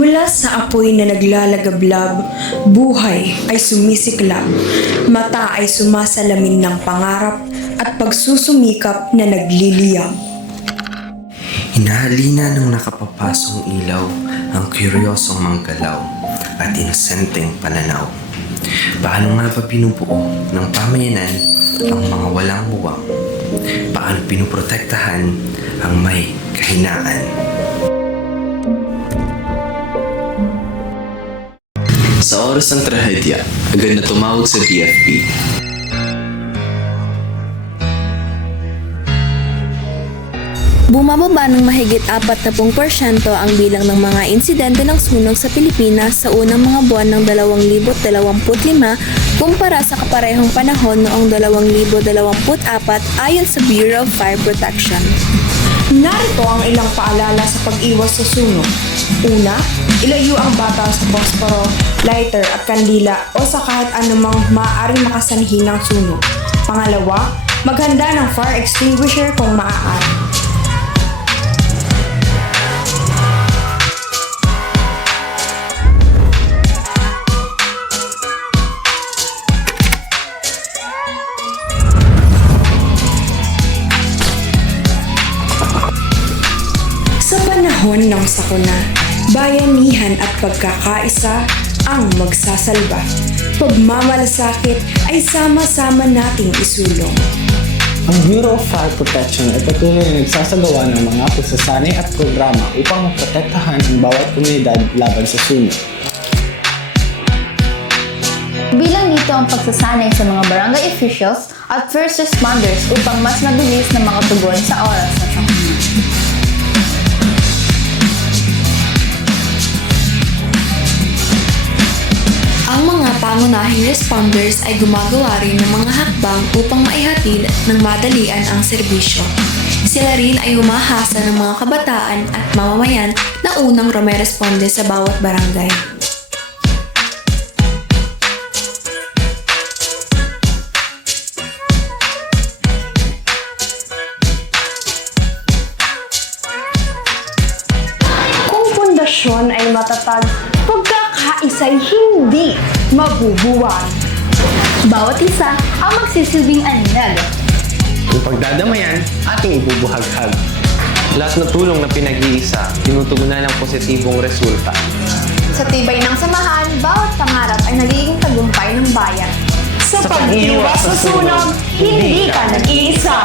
Mula sa apoy na naglalagablab, buhay ay sumisiklab, mata ay sumasalamin ng pangarap at pagsusumikap na nagliliyab. Hinahalina ng nakapapasong ilaw ang kuryosong manggalaw at inosenteng pananaw. Paano nga ba binubuo ng pamayanan ang mga walang muwang? Paano pinuprotektahan ang may kahinaan? Sa oras ng trahedya, agad na tumawag sa BFP. Bumababa ng mahigit 40% ang bilang ng mga insidente ng sunog sa Pilipinas sa unang mga buwan ng 2025 kumpara sa kaparehong panahon noong 2024 ayon sa Bureau of Fire Protection. Narito ang ilang paalala sa pag-iwas sa sunog. Una, ilayo ang bata sa posporo, lighter at kandila o sa kahit anumang maaaring makasanhi ng sunog. Pangalawa, maghanda ng fire extinguisher kung maaari. Sa panahon ng sakuna, bayanihan at pagkakaisa ang magsasalba. Pagmamalasakit ay sama-sama nating isulong. Ang Bureau of Fire Protection ay patuloy na nagsasagawa ng mga pagsasanay at programa upang maprotektahan ang bawat komunidad laban sa sunog. Bilang nito ang pagsasanay sa mga barangay officials at first responders upang mas mabilis na makatugon sa oras ng sakuna. Ang mga pangunahing responders ay gumagawa rin ng mga hakbang upang maihatid ng madalian ang serbisyo. Sila rin ay humahasa ng mga kabataan at mamamayan na unang rumeresponde sa bawat barangay. Kung pundasyon ay matatag, pagkakaisa'y hindi mabubuwag. Bawat isa ang magsisilbing aninag. Yung pagdadamayan, ating ibubuhaghag. Lahat na tulong na pinag-iisa, tinutugunan ng positibong resulta. Sa tibay ng samahan, bawat pangarap ay nagiging tagumpay ng bayan. Sa pag-iwas sa sunog, hindi ka nag-iisa.